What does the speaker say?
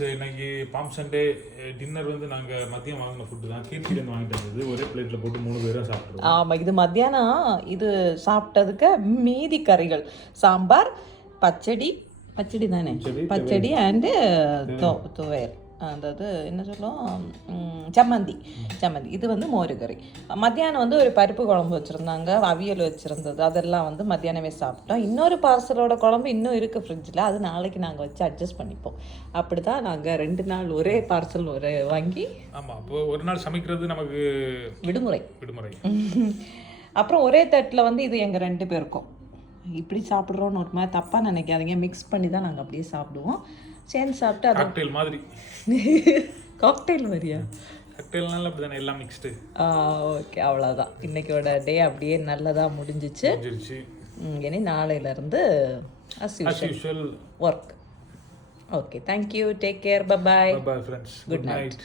Friends, இன்னைக்கு bomb Sunday dinner வந்து நாங்கள் மதியம் வாங்கின ஃபுட்டு தான். கீர்த்திலேருந்து வாங்கிட்டு வந்தது. ஒரே பிளேட்டில் போட்டு 3 பேரும் சாப்பிட்ருவோம். ஆமாம், இது மத்தியானம் இது சாப்பிட்டதுக்கு மீதி கறிகள், சாம்பார், பச்சடி தானே, பச்சடி அண்டு துவையல், அதாவது என்ன சொல்லுவோம், சம்மந்தி. இது வந்து மோரு கறி. மத்தியானம் வந்து ஒரு பருப்பு குழம்பு வச்சுருந்தாங்க, அவியல் வச்சுருந்தது, அதெல்லாம் வந்து மத்தியானமே சாப்பிட்டோம். இன்னொரு பார்சலோட குழம்பு இன்னும் இருக்குது ஃப்ரிட்ஜில், அது நாளைக்கு நாங்கள் வச்சு அட்ஜஸ்ட் பண்ணிப்போம். அப்படி தான் நாங்கள் 2 நாள் ஒரே பார்சல் வாங்கி. ஆமாம், அப்போது ஒரு நாள் சமைக்கிறது நமக்கு விடுமுறை. அப்புறம் ஒரே தட்டில் வந்து இது எங்கள் 2 பேருக்கும் இப்படி சாப்பிட்றோன்னு ஒரு மாதிரி தப்பாக நினைக்காதீங்க. மிக்ஸ் பண்ணி தான் நாங்கள் அப்படியே சாப்பிடுவோம். சேர்ந்து சாப்பிட்டு அது காக்டெயில் மாதிரி. காக்டெயில் மாதிரியா? காக்டெயில்னால அப்படி தானே, எல்லாம் மிக்ஸ்டு. ஓகே, அவ்வளோதான். இன்னைக்கோட டே அப்படியே நல்லதாக முடிஞ்சிச்சு. இனி நாளையிலேருந்து as usual work. Okay, thank you, take care, bye bye friends, good night.